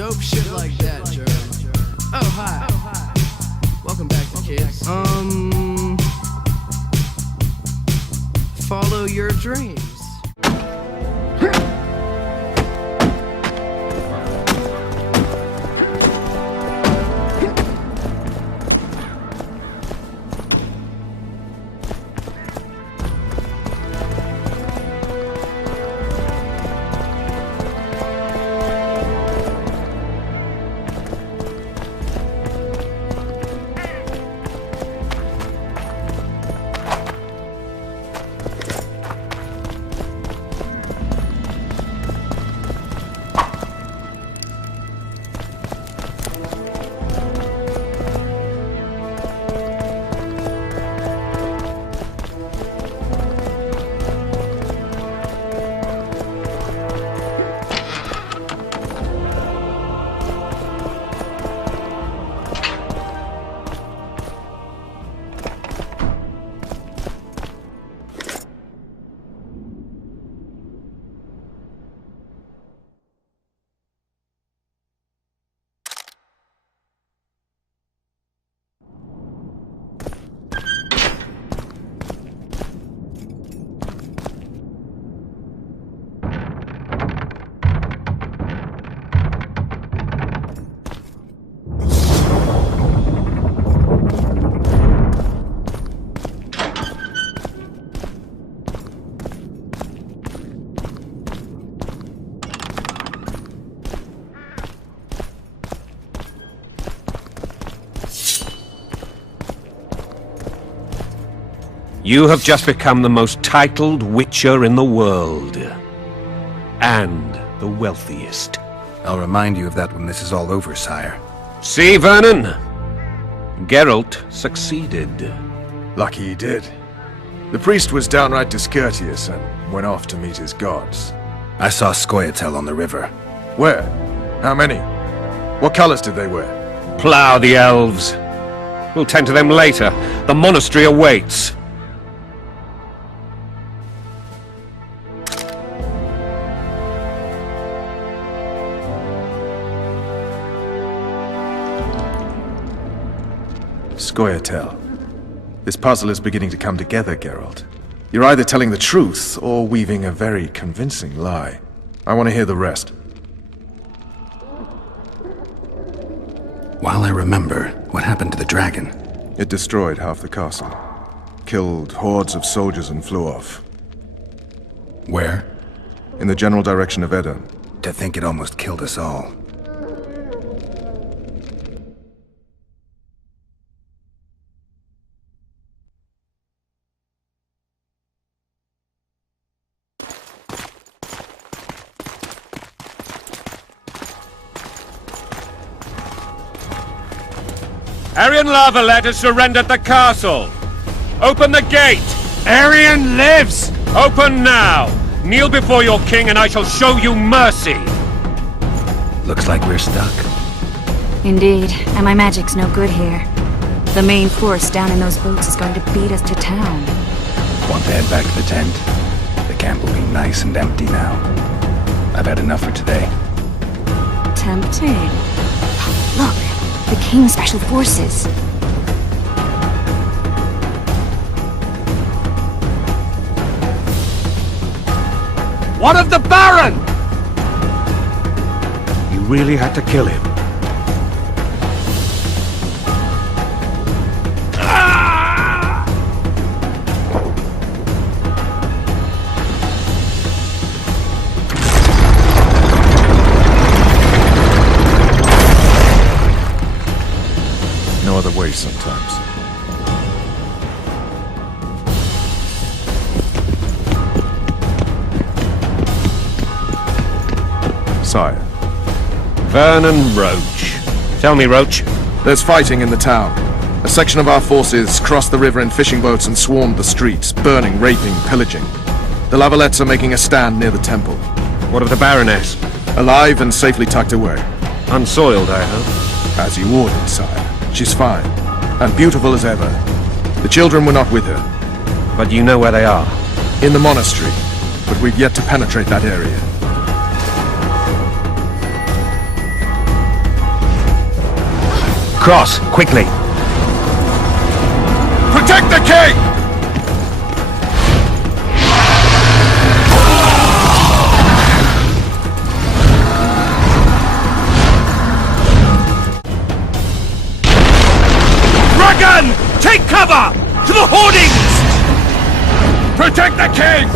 Dope shit like that, Gerald. Oh, hi. Welcome back, kids. Follow your dreams. You have just become the most titled witcher in the world. And the wealthiest. I'll remind you of that when this is all over, sire. See, Vernon? Geralt succeeded. Lucky he did. The priest was downright discourteous and went off to meet his gods. I saw Scoia'tael on the river. Where? How many? What colors did they wear? Plough the elves. We'll tend to them later. The monastery awaits. Scoia'tael. This puzzle is beginning to come together, Geralt. You're either telling the truth, or weaving a very convincing lie. I want to hear the rest. While I remember, what happened to the dragon? It destroyed half the castle. Killed hordes of soldiers and flew off. Where? In the general direction of Edda. To think it almost killed us all. Aryan Lavalet has surrendered the castle. Open the gate. Aryan lives! Open now. Kneel before your king and I shall show you mercy. Looks like we're stuck. Indeed, and my magic's no good here. The main force down in those boats is going to beat us to town. Want to head back to the tent? The camp will be nice and empty now. I've had enough for today. Tempting. Look! The King's Special Forces. What of the Baron? You really had to kill him. No other way sometimes. Sire. Vernon Roach. Tell me, Roach. There's fighting in the town. A section of our forces crossed the river in fishing boats and swarmed the streets, burning, raping, pillaging. The Lavalets are making a stand near the temple. What of the Baroness? Alive and safely tucked away. Unsoiled, I hope. As you ordered, sire. She's fine, and beautiful as ever. The children were not with her. But you know where they are? In the monastery, but we've yet to penetrate that area. Cross, quickly! Protect the king! Dragon! Take cover! To the hoardings! Protect the king!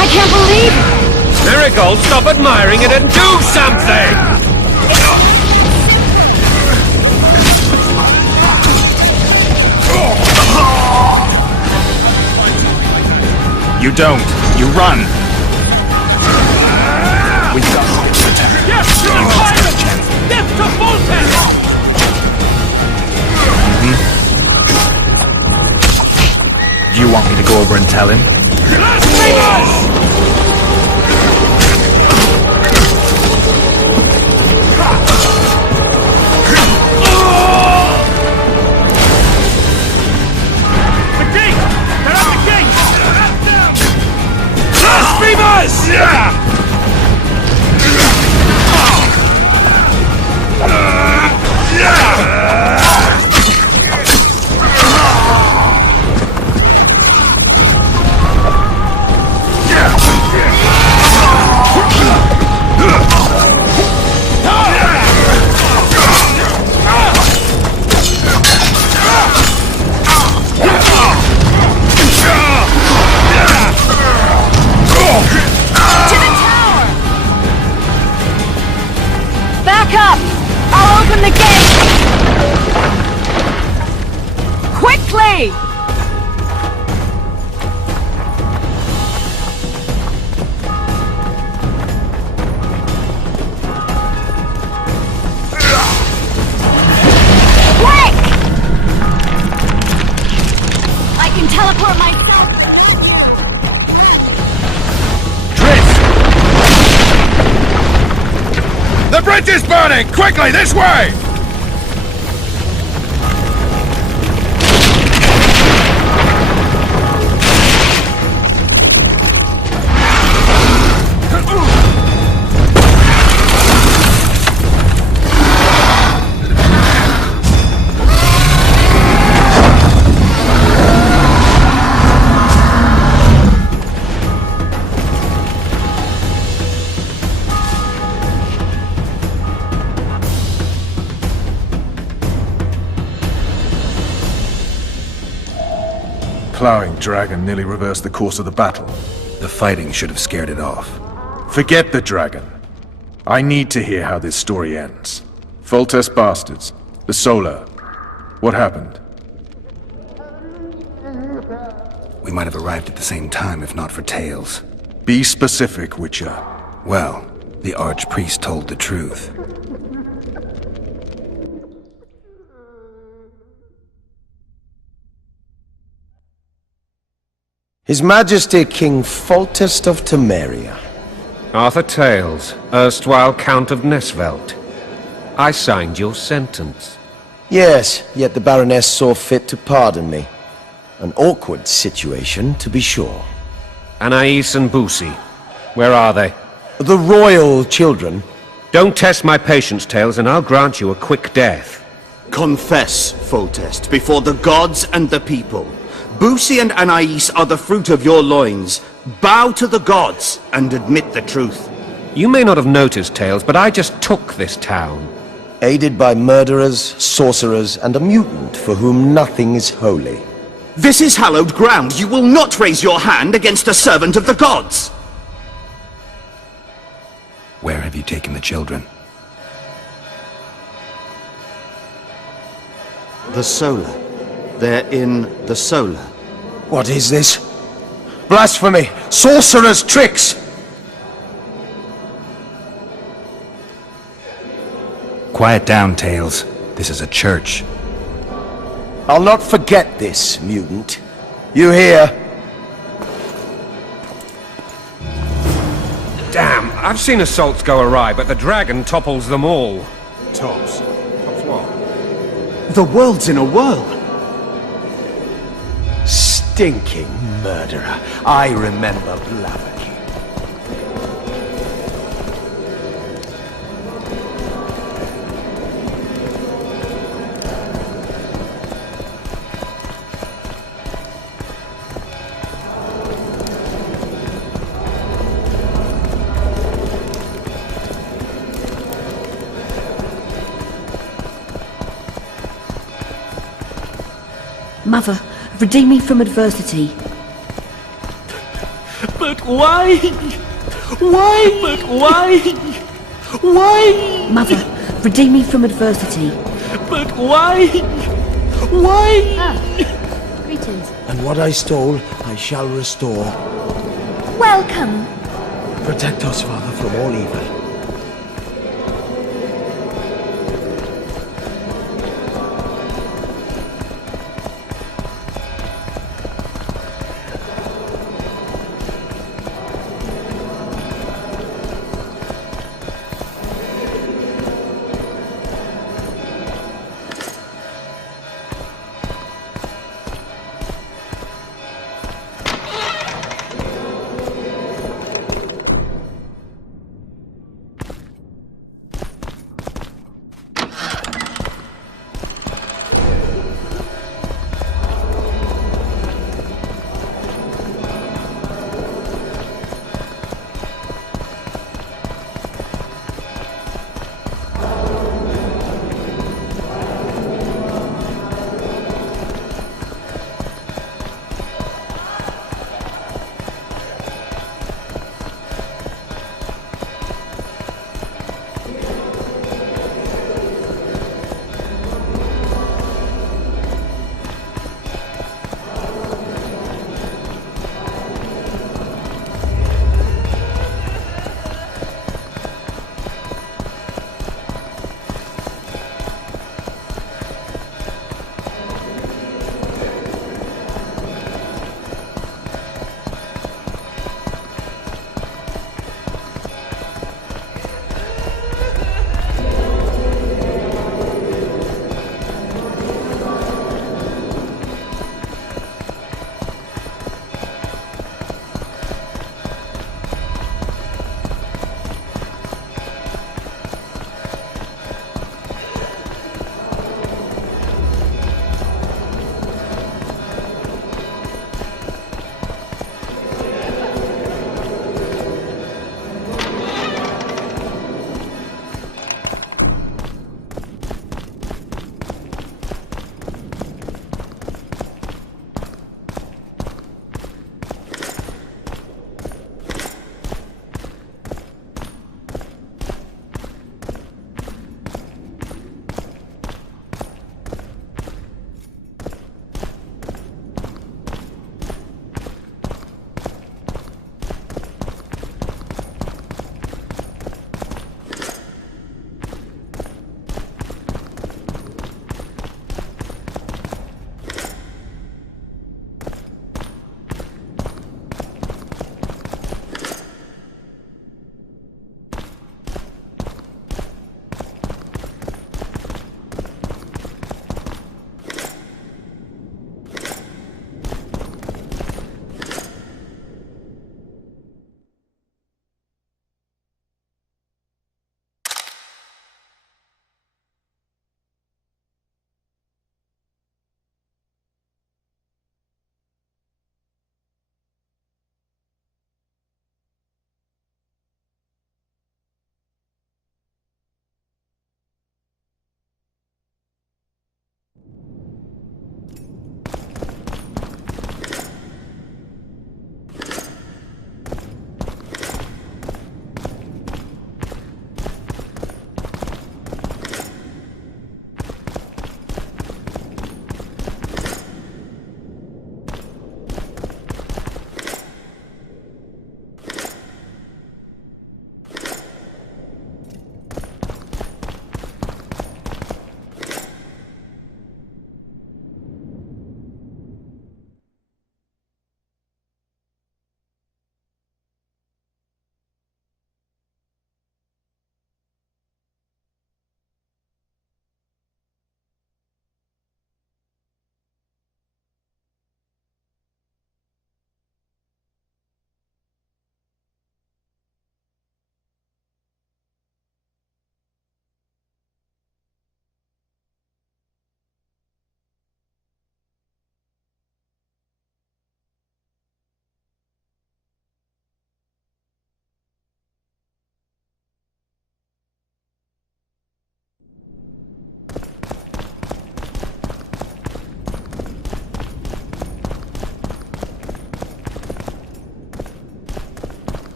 I can't believe it! Marigold, stop admiring it and do something! You don't. You run. We got it. Yes! Death to Foltest! Do you want me to go over and tell him? Blasphemous! The gate! They're at the gate! Blasphemous! Back up! I'll open the gate! Quickly! Quick! I can teleport myself! The bridge is burning! Quickly, this way! Plowing dragon nearly reversed the course of the battle. The fighting should have scared it off. Forget the dragon. I need to hear how this story ends. Foltest bastards. The Solar. What happened? We might have arrived at the same time if not for tales. Be specific, Witcher. Well, the Archpriest told the truth. His Majesty King Foltest of Temeria. Arthur Tales, erstwhile Count of Nesvelt. I signed your sentence. Yes, yet the Baroness saw fit to pardon me. An awkward situation, to be sure. Anais and Boussy, where are they? The royal children. Don't test my patience, Tales, and I'll grant you a quick death. Confess, Foltest, before the gods and the people. Boussy and Anais are the fruit of your loins. Bow to the gods and admit the truth. You may not have noticed, Tales, but I just took this town. Aided by murderers, sorcerers, and a mutant for whom nothing is holy. This is hallowed ground. You will not raise your hand against a servant of the gods. Where have you taken the children? The Solar. They're in the Solar. What is this? Blasphemy! Sorcerer's tricks! Quiet down, Tales. This is a church. I'll not forget this, mutant. You hear? Damn, I've seen assaults go awry, but the dragon topples them all. Tops. Tops what? The world's in a whirl. Stinking murderer. I remember Blaviken. Mother, redeem me from adversity. But why? Why? But why? Why? Mother, redeem me from adversity. But why? Why? Ah, greetings. And what I stole, I shall restore. Welcome. Protect us, Father, from all evil.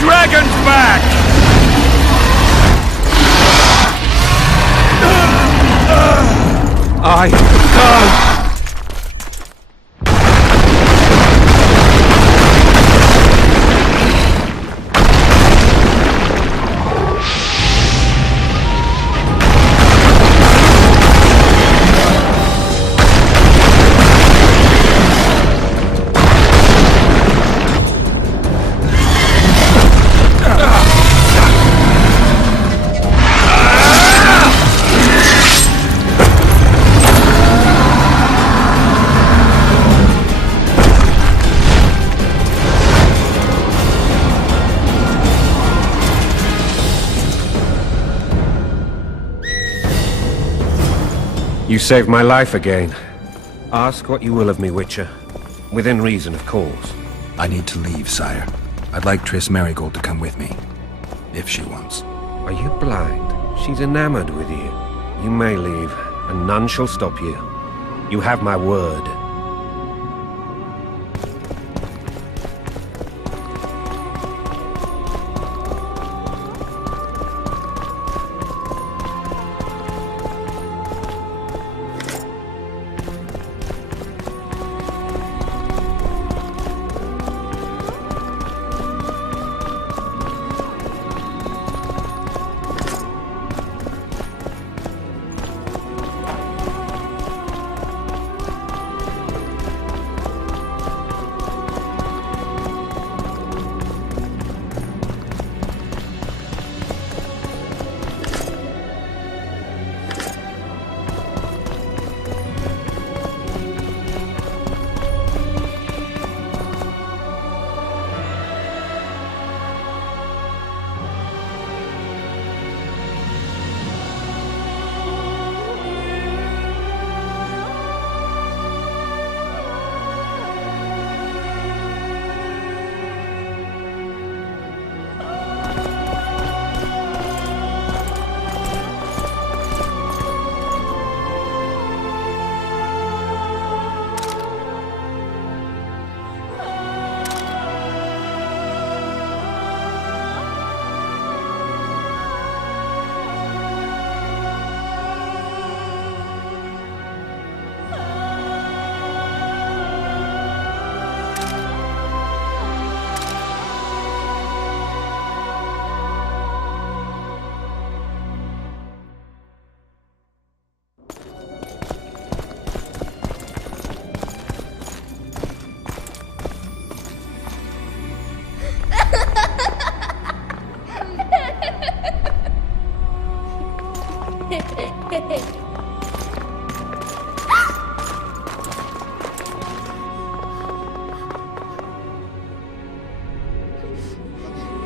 dragon's back! I go! You saved my life again. Ask what you will of me, Witcher. Within reason, of course. I need to leave, sire. I'd like Triss Merigold to come with me. If she wants. Are you blind? She's enamored with you. You may leave, and none shall stop you. You have my word.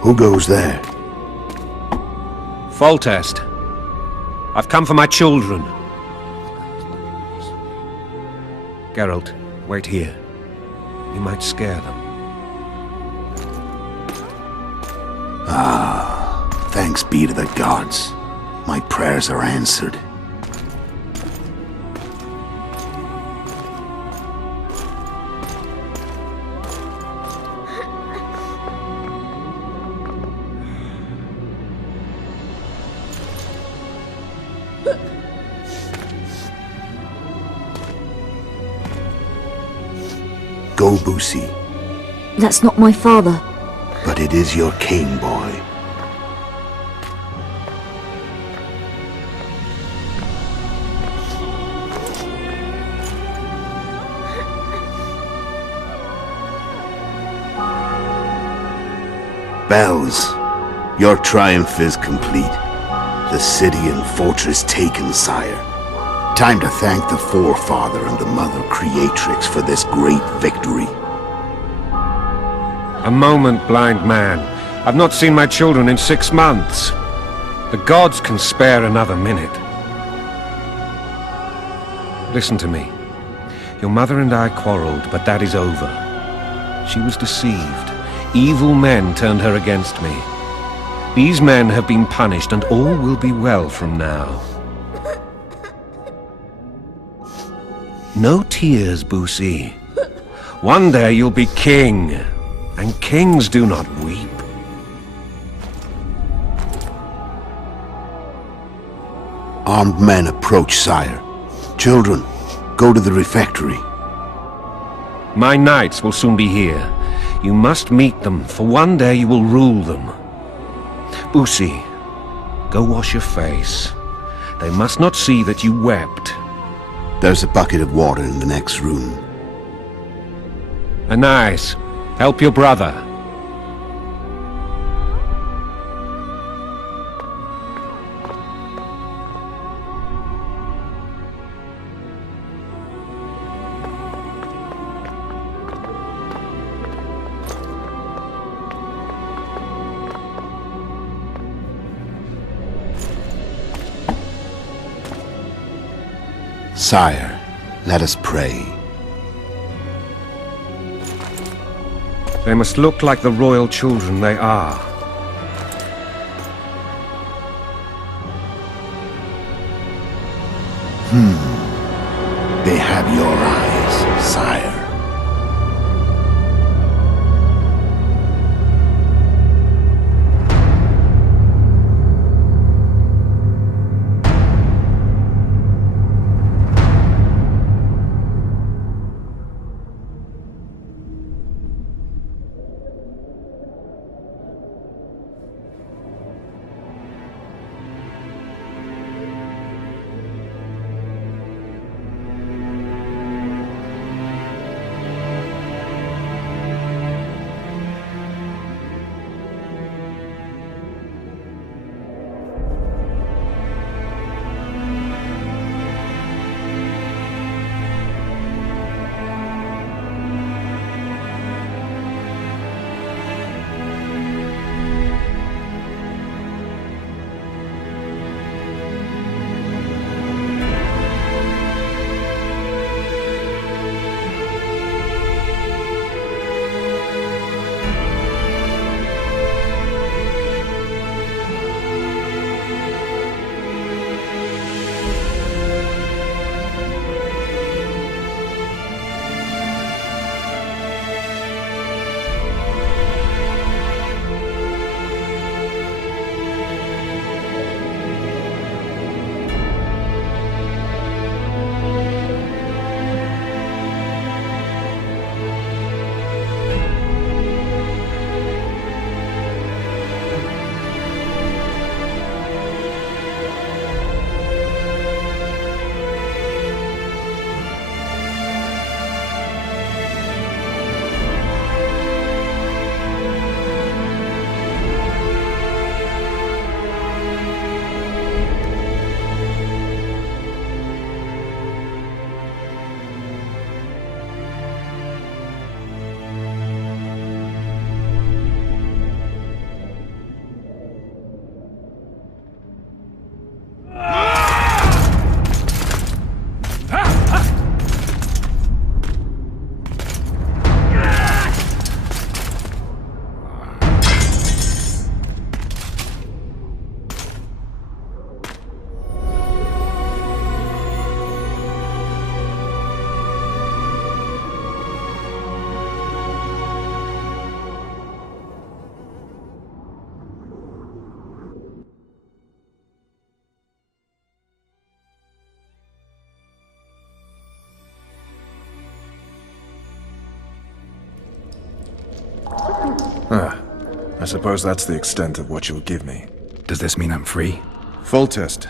Who goes there? Foltest. I've come for my children. Geralt, wait here. You might scare them. Ah, thanks be to the gods. My prayers are answered. Go, Boosie. That's not my father. But it is your king, boy. Bells, your triumph is complete. The city and fortress taken, sire. Time to thank the Forefather and the Mother Creatrix for this great victory. A moment, blind man. I've not seen my children in 6 months. The gods can spare another minute. Listen to me. Your mother and I quarreled, but that is over. She was deceived. Evil men turned her against me. These men have been punished, and all will be well from now. No tears, Boosie. One day you'll be king, and kings do not weep. Armed men approach, sire. Children, go to the refectory. My knights will soon be here. You must meet them, for one day you will rule them. Busi, go wash your face. They must not see that you wept. There's a bucket of water in the next room. Anais, help your brother. Sire, let us pray. They must look like the royal children they are. They have your eyes, sire. I suppose that's the extent of what you'll give me. Does this mean I'm free? Foltest,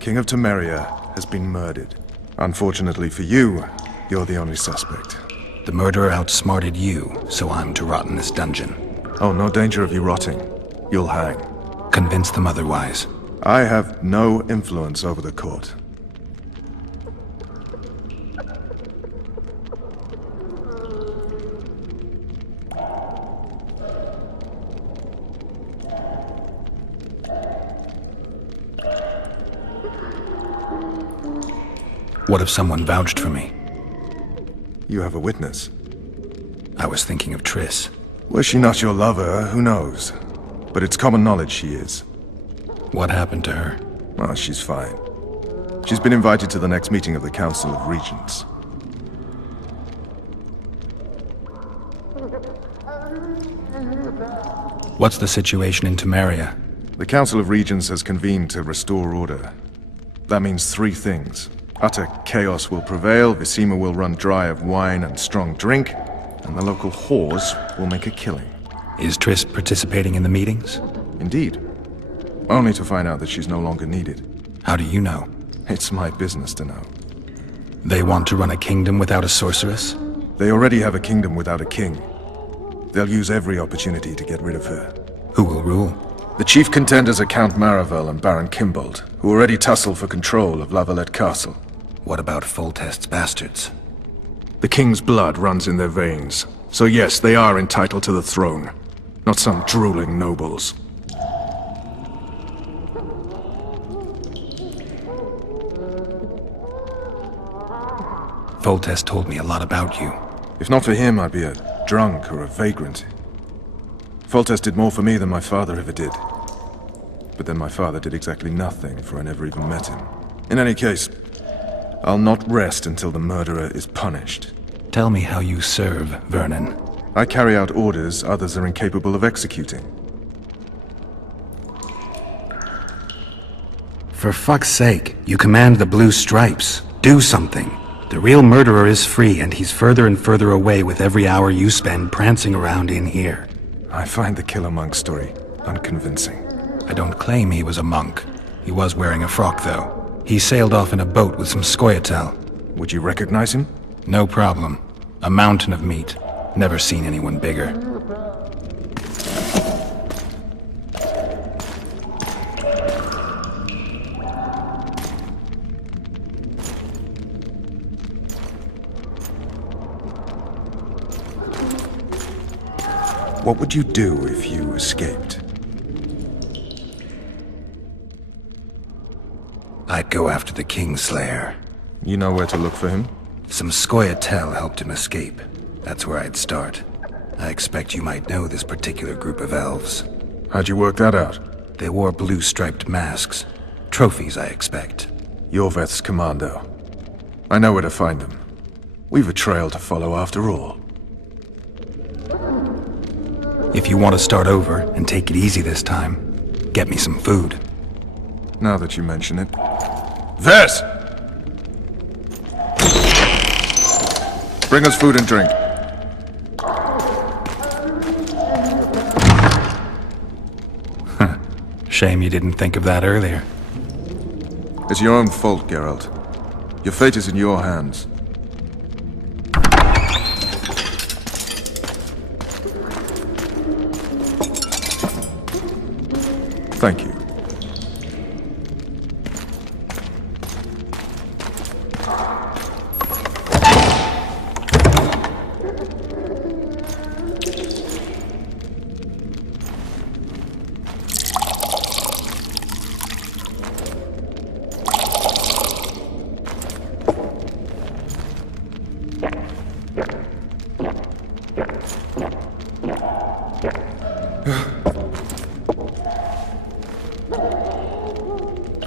King of Temeria, has been murdered. Unfortunately for you, you're the only suspect. The murderer outsmarted you, so I'm to rot in this dungeon. Oh, no danger of you rotting. You'll hang. Convince them otherwise. I have no influence over the court. What if someone vouched for me? You have a witness. I was thinking of Triss. Was she not your lover? Who knows? But it's common knowledge she is. What happened to her? Oh, she's fine. She's been invited to the next meeting of the Council of Regents. What's the situation in Temeria? The Council of Regents has convened to restore order. That means three things. Utter chaos will prevail, Visima will run dry of wine and strong drink, and the local whores will make a killing. Is Triss participating in the meetings? Indeed. Only to find out that she's no longer needed. How do you know? It's my business to know. They want to run a kingdom without a sorceress? They already have a kingdom without a king. They'll use every opportunity to get rid of her. Who will rule? The chief contenders are Count Maravel and Baron Kimbold, who already tussle for control of La Valette Castle. What about Foltest's bastards? The king's blood runs in their veins, so yes, they are entitled to the throne. Not some drooling nobles. Foltest told me a lot about you. If not for him, I'd be a drunk or a vagrant. Foltest did more for me than my father ever did. But then my father did exactly nothing, for I never even met him. In any case, I'll not rest until the murderer is punished. Tell me how you serve, Vernon. I carry out orders others are incapable of executing. For fuck's sake, you command the Blue Stripes. Do something. The real murderer is free, and he's further and further away with every hour you spend prancing around in here. I find the Killer Monk story unconvincing. I don't claim he was a monk. He was wearing a frock, though. He sailed off in a boat with some Scoia'tael. Would you recognize him? No problem. A mountain of meat. Never seen anyone bigger. What would you do if you escaped? I'd go after the Kingslayer. You know where to look for him? Some Scoia'tael helped him escape. That's where I'd start. I expect you might know this particular group of elves. How'd you work that out? They wore blue-striped masks. Trophies, I expect. Yorveth's commando. I know where to find them. We've a trail to follow after all. If you want to start over and take it easy this time, get me some food. Now that you mention it. Vess! Bring us food and drink. Shame you didn't think of that earlier. It's your own fault, Geralt. Your fate is in your hands. Thank you.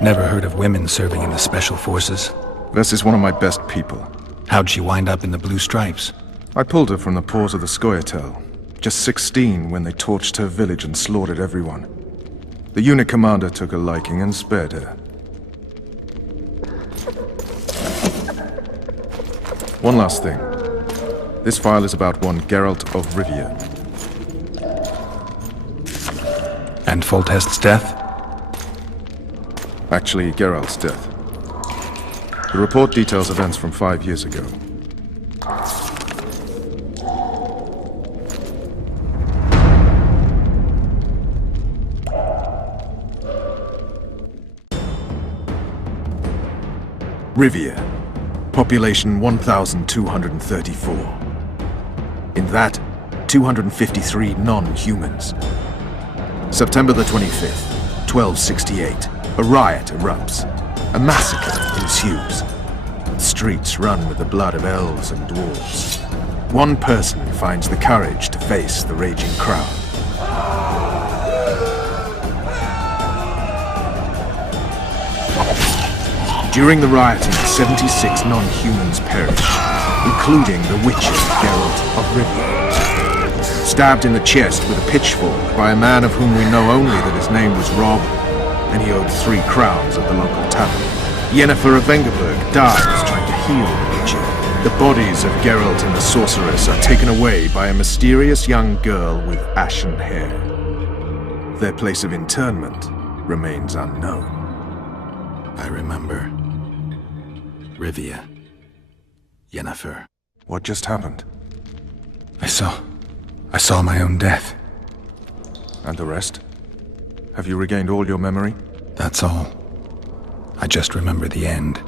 Never heard of women serving in the Special Forces. Vess is one of my best people. How'd she wind up in the Blue Stripes? I pulled her from the paws of the Scoia'tael. Just 16 when they torched her village and slaughtered everyone. The unit commander took a liking and spared her. One last thing. This file is about one Geralt of Rivia. And Foltest's death? Actually, Geralt's death. The report details events from 5 years ago. Rivia. Population 1,234. In that, 253 non-humans. September the 25th, 1268. A riot erupts. A massacre ensues. The streets run with the blood of elves and dwarves. One person finds the courage to face the raging crowd. During the rioting, 76 non-humans perished, including the witcher Geralt of Rivia. Stabbed in the chest with a pitchfork by a man of whom we know only that his name was Rob, and he owed 3 crowns at the local tavern. Yennefer of Vengerberg dies trying to heal the Legion. The bodies of Geralt and the sorceress are taken away by a mysterious young girl with ashen hair. Their place of interment remains unknown. I remember. Rivia. Yennefer. What just happened? I saw my own death. And the rest? Have you regained all your memory? That's all. I just remember the end.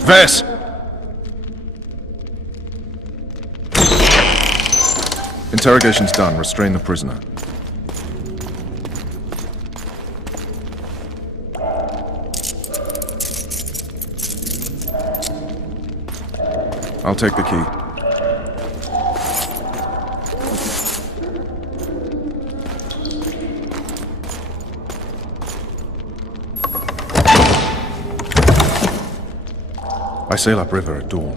Ves! Interrogation's done. Restrain the prisoner. I'll take the key. I sail upriver at dawn.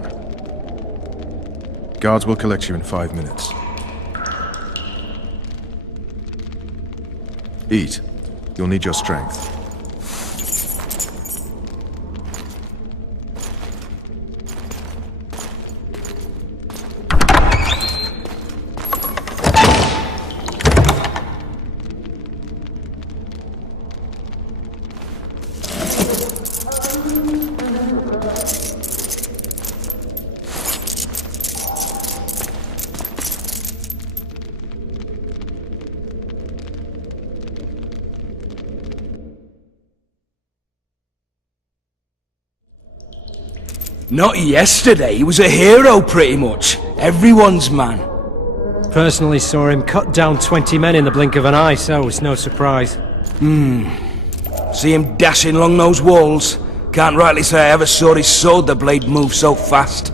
Guards will collect you in 5 minutes. Eat. You'll need your strength. Not yesterday, he was a hero pretty much. Everyone's man. Personally saw him cut down 20 men in the blink of an eye, so it's no surprise. See him dashing along those walls. Can't rightly say I ever saw his sword the blade move so fast.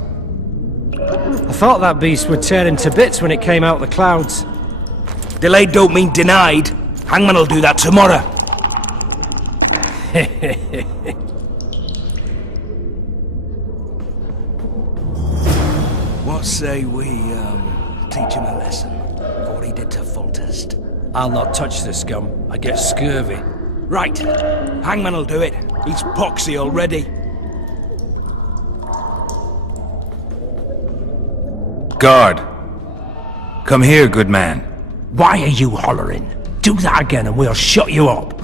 I thought that beast would tear him to bits when it came out the clouds. Delayed don't mean denied. Hangman'll do that tomorrow. What say we, teach him a lesson? For what he did to Foltest. I'll not touch the scum. I get scurvy. Right. Hangman'll do it. He's poxy already. Guard! Come here, good man. Why are you hollering? Do that again and we'll shut you up.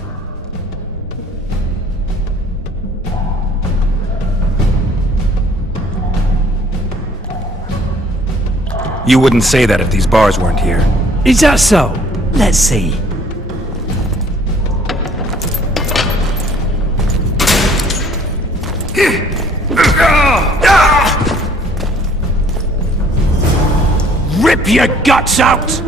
You wouldn't say that if these bars weren't here. Is that so? Let's see. Rip your guts out!